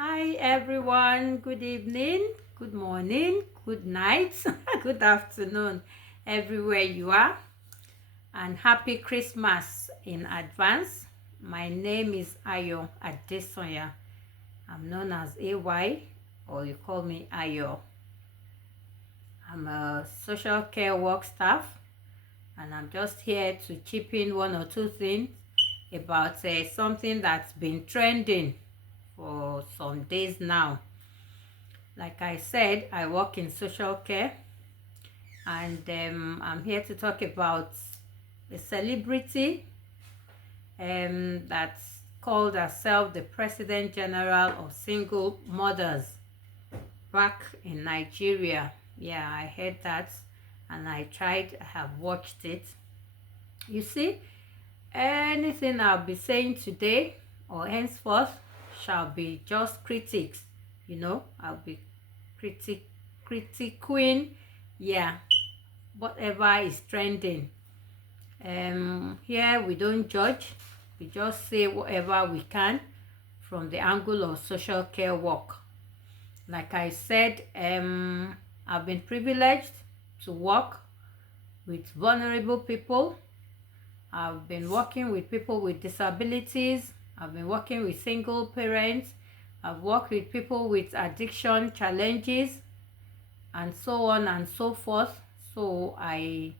Hi everyone, good evening, good morning, good night, good afternoon, everywhere you are, and happy Christmas in advance. My name is Ayo Adesonya. I'm known as AY, or you call me Ayo. I'm a social care work staff, and I'm just here to chip in one or two things about something that's been trending for some days now. Like I said, I work in social care, and I'm here to talk about a celebrity that's called herself the President General of Single Mothers back in Nigeria. Yeah, I heard that, and I have watched it. You see, anything I'll be saying today or henceforth shall be just critics. I'll be critiquing, yeah, whatever is trending. Here we don't judge, we just say whatever we can from the angle of social care work. Like I said, I've been privileged to work with vulnerable people. I've been working with people with disabilities. I've been working with single parents. I've worked with people with addiction challenges, and so on and so forth. So I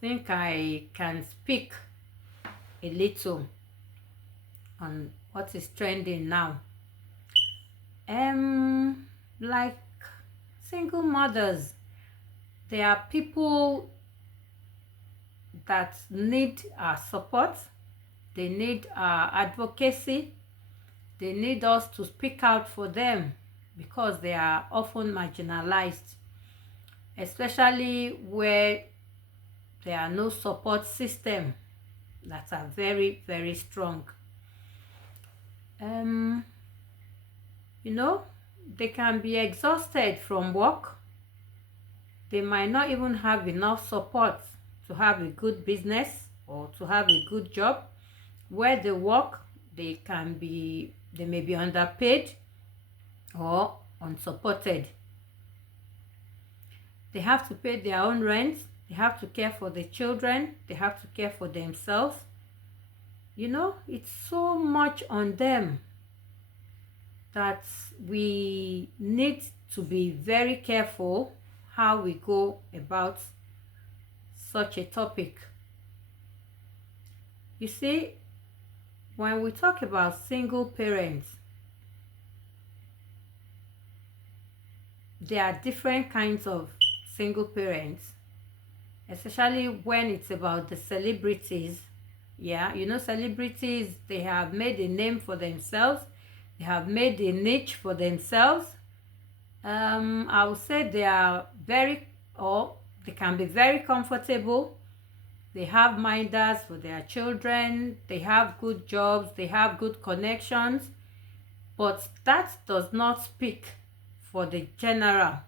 think I can speak a little on what is trending now. Like single mothers, there are people that need our support. They need our advocacy. They need us to speak out for them because they are often marginalized, especially where there are no support system that are very, very strong. They can be exhausted from work. They might not even have enough support to have a good business or to have a good job. Where they work, they may be underpaid or unsupported. They have to pay their own rent. They have to care for the children. They have to care for themselves. It's so much on them that we need to be very careful how we go about such a topic. You see, when we talk about single parents, there are different kinds of single parents, especially when it's about the celebrities. Yeah, celebrities, they have made a name for themselves. They have made a niche for themselves. I would say they can be very comfortable. They have minders for their children. They have good jobs. They have good connections. But that does not speak for the general,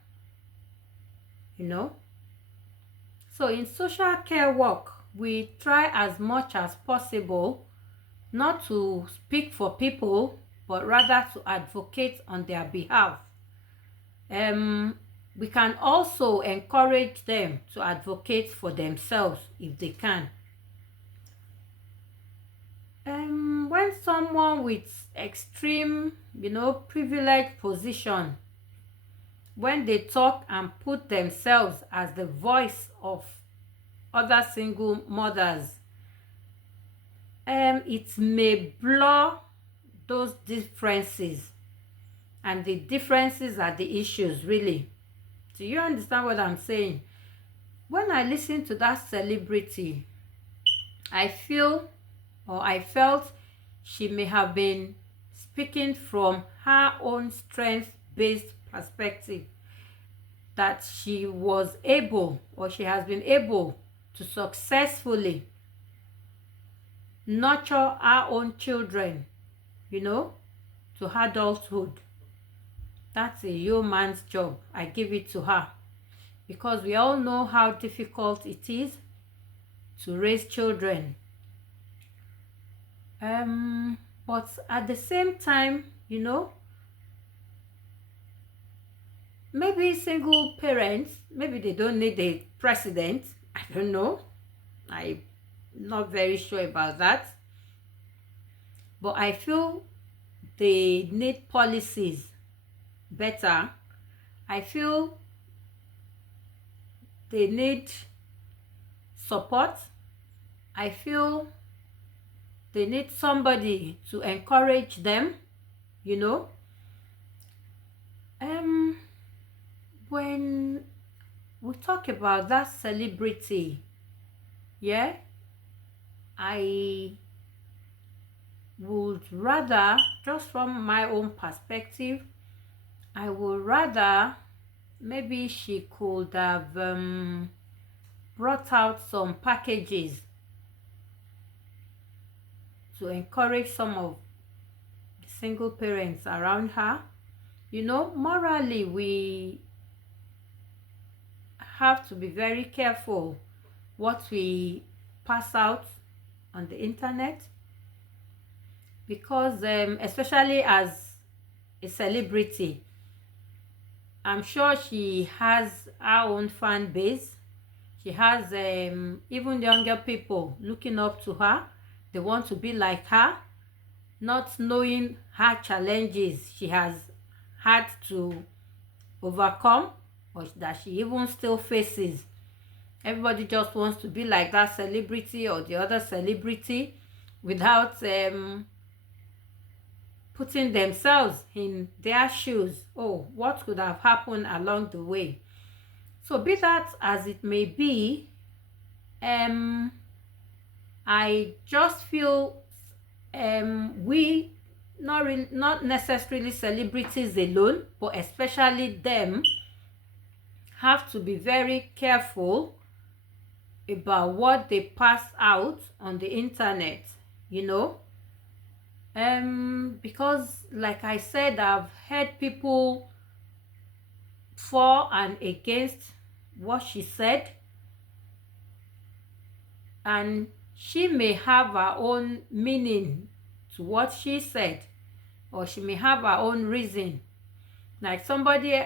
So in social care work, we try as much as possible not to speak for people, but rather to advocate on their behalf. We can also encourage them to advocate for themselves if they can. When someone with extreme, privileged position, when they talk and put themselves as the voice of other single mothers, it may blur those differences, and the differences are the issues, really. Do you understand what I'm saying? When I listen to that celebrity, I felt she may have been speaking from her own strength-based perspective, that she was able, or she has been able, to successfully nurture our own children, to adulthood. That's a yeoman's job. I give it to her, because we all know how difficult it is to raise children. But at the same time, maybe single parents, maybe they don't need a president. I don't know. I'm not very sure about that. But I feel they need policies better. I feel they need support. I feel they need somebody to encourage them, you know. When we talk about that celebrity, yeah, I would rather, just from my own perspective, I would rather maybe she could have brought out some packages to encourage some of the single parents around her. You know, morally, we have to be very careful what we pass out on the internet, because especially as a celebrity, I'm sure she has her own fan base. She has even younger people looking up to her. They want to be like her, not knowing her challenges she has had to overcome, or that she even still faces. Everybody just wants to be like that celebrity or the other celebrity without putting themselves in their shoes. Oh, what could have happened along the way? So be that as it may be, I just feel we not necessarily celebrities alone, but especially them, have to be very careful about what they pass out on the internet, you know. Because like I said, I've heard people for and against what she said, and she may have her own meaning to what she said, or she may have her own reason. Like somebody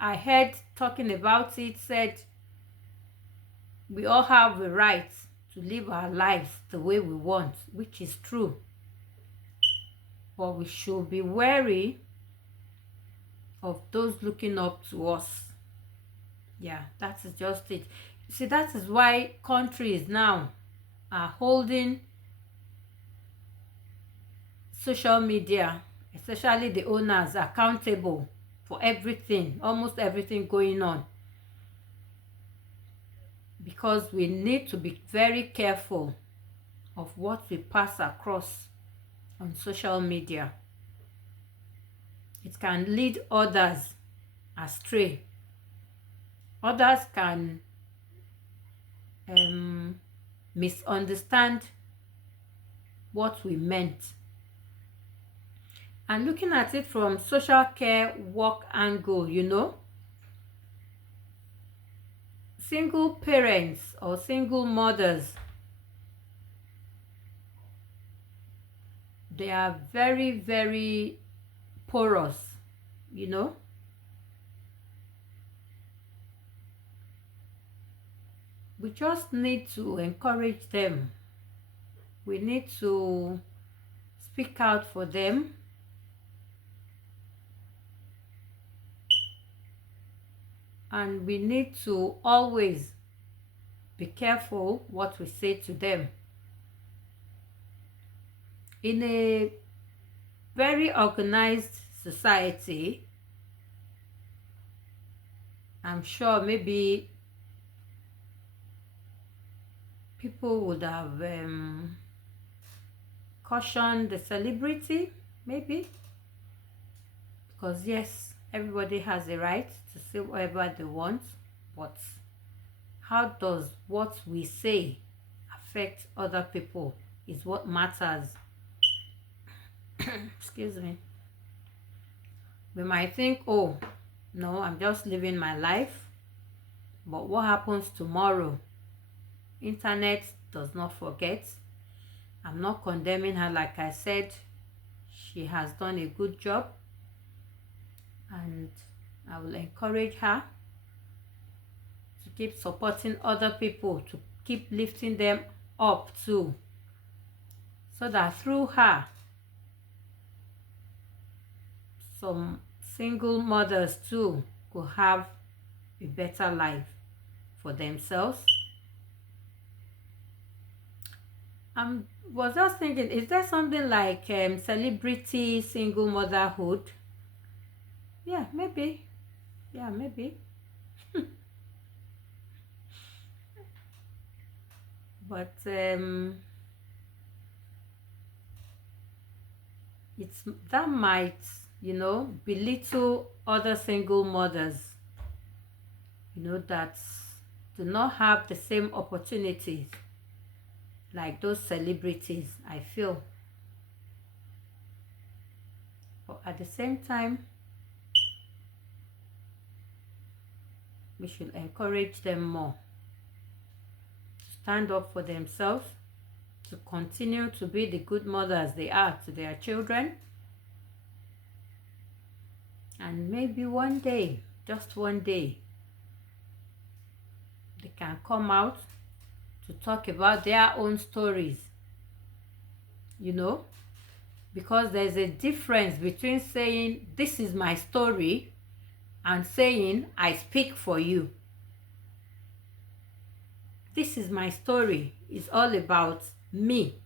I heard talking about it said, we all have the right to live our lives the way we want, which is true. But we should be wary of those looking up to us. Yeah, that is just it. See, that is why countries now are holding social media, especially the owners, accountable for everything, almost everything going on. Because we need to be very careful of what we pass across on social media. It can lead others astray. Others can misunderstand what we meant. And looking at it from social care work angle, you know, single parents or single mothers, they are very, very porous, you know. We just need to encourage them. We need to speak out for them. And we need to always be careful what we say to them. In a very organized society, I'm sure maybe people would have cautioned the celebrity, maybe. Because yes, everybody has a right to say whatever they want, but how does what we say affect other people is what matters. Excuse me. We might think, oh, no, I'm just living my life. But what happens tomorrow? Internet does not forget. I'm not condemning her. Like I said, she has done a good job. And I will encourage her to keep supporting other people, to keep lifting them up too, so that through her, some single mothers too could have a better life for themselves. I was just thinking, is there something like celebrity single motherhood? Yeah, maybe. Yeah, maybe. But it's that might, belittle other single mothers, that do not have the same opportunities like those celebrities, I feel. But at the same time, we should encourage them more to stand up for themselves, to continue to be the good mothers they are to their children. And maybe one day, just one day, they can come out to talk about their own stories, because there's a difference between saying, this is my story, and saying, I speak for you. This is my story. It's all about me.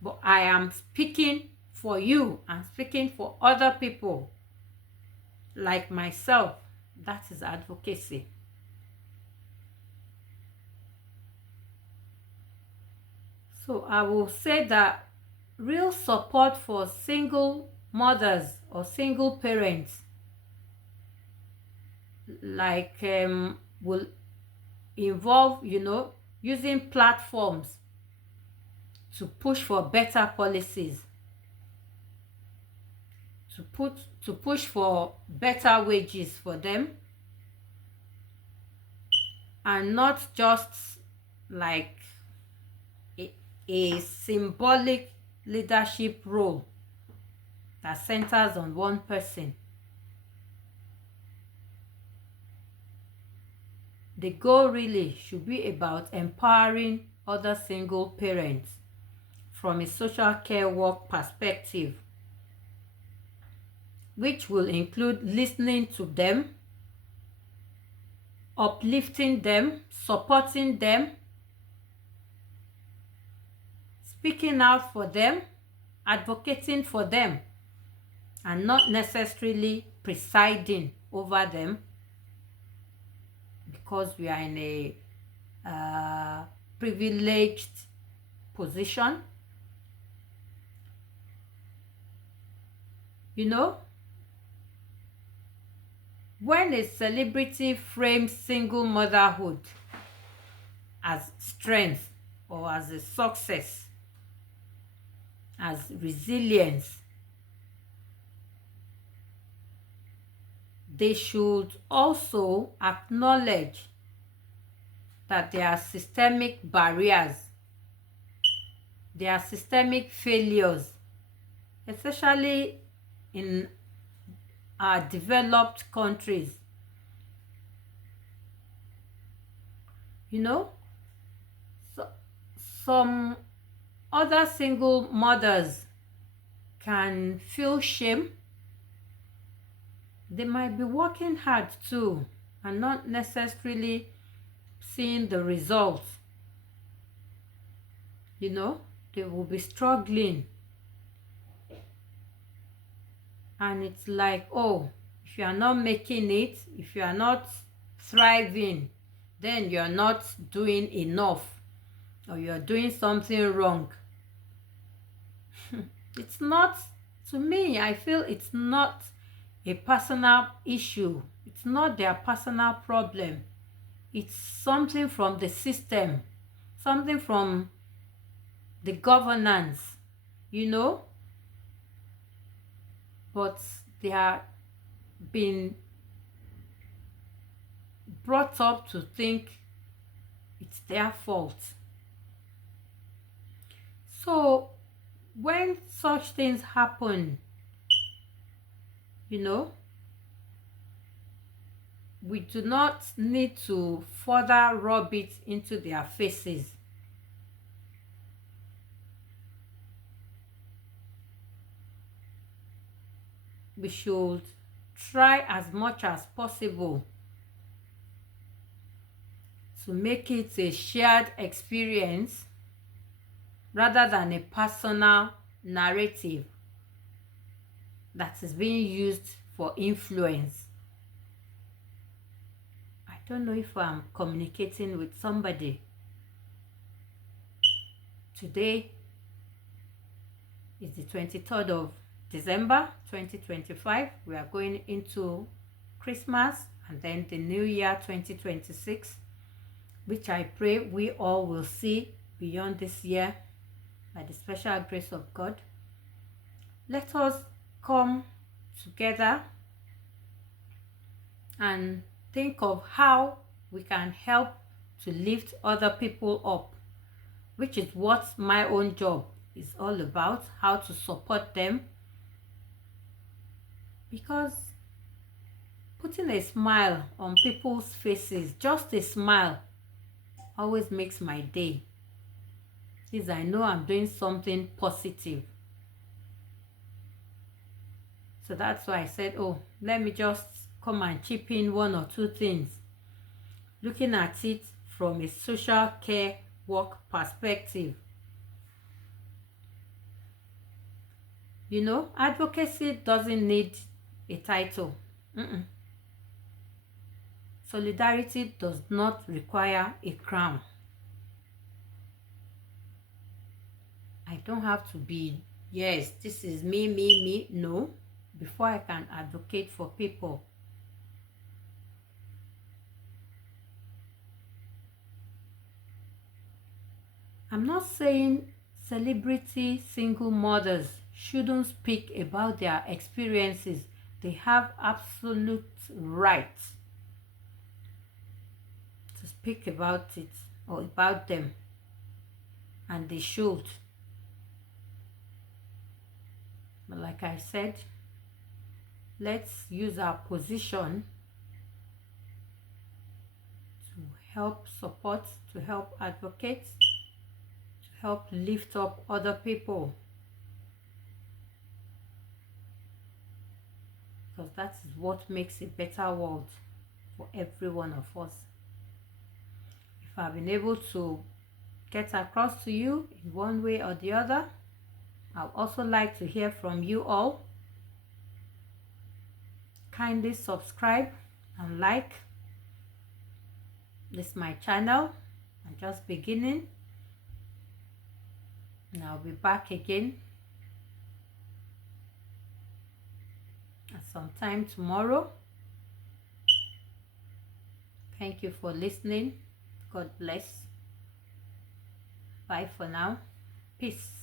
But I am speaking for you and speaking for other people like myself. That is advocacy. So I will say that real support for single mothers or single parents will involve, using platforms to push for better policies, to push for better wages for them, and not just like a symbolic leadership role that centers on one person. The goal really should be about empowering other single parents from a social care work perspective, which will include listening to them, uplifting them, supporting them, speaking out for them, advocating for them, and not necessarily presiding over them, because we are in a privileged position. When a celebrity frames single motherhood as strength or as a success, as resilience, they should also acknowledge that there are systemic barriers, there are systemic failures, especially in our developed countries. So, some other single mothers can feel shame. They might be working hard too and not necessarily seeing the results. They will be struggling. And it's like, oh, if you are not making it, if you are not thriving, then you're not doing enough, or you're doing something wrong. It's not, to me, I feel it's not a personal issue. It's not their personal problem. It's something from the system, something from the governance, but they are being brought up to think it's their fault. So when such things happen, we do not need to further rub it into their faces. We should try as much as possible to make it a shared experience rather than a personal narrative that is being used for influence. I don't know if I'm communicating with somebody. Today is the 23rd of December 2025. We are going into Christmas and then the new year 2026, which I pray we all will see beyond this year by the special grace of God. Let us come together and think of how we can help to lift other people up, which is what my own job is all about, how to support them. Because putting a smile on people's faces, just a smile, always makes my day. Is I know I'm doing something positive. So that's why I said, oh, let me just come and chip in one or two things, looking at it from a social care work perspective. You know, advocacy doesn't need a title. Solidarity does not require a crown. I don't have to be, yes, this is me. No, before I can advocate for people. I'm not saying celebrity single mothers shouldn't speak about their experiences. They have absolute right to speak about it or about them, and they should. But like I said, let's use our position to help support, to help advocate, to help lift up other people. Because that is what makes a better world for every one of us. If I've been able to get across to you in one way or the other, I'd also like to hear from you all. Kindly subscribe and like. This is my channel. I'm just beginning. And I'll be back again at some time tomorrow. Thank you for listening. God bless. Bye for now. Peace.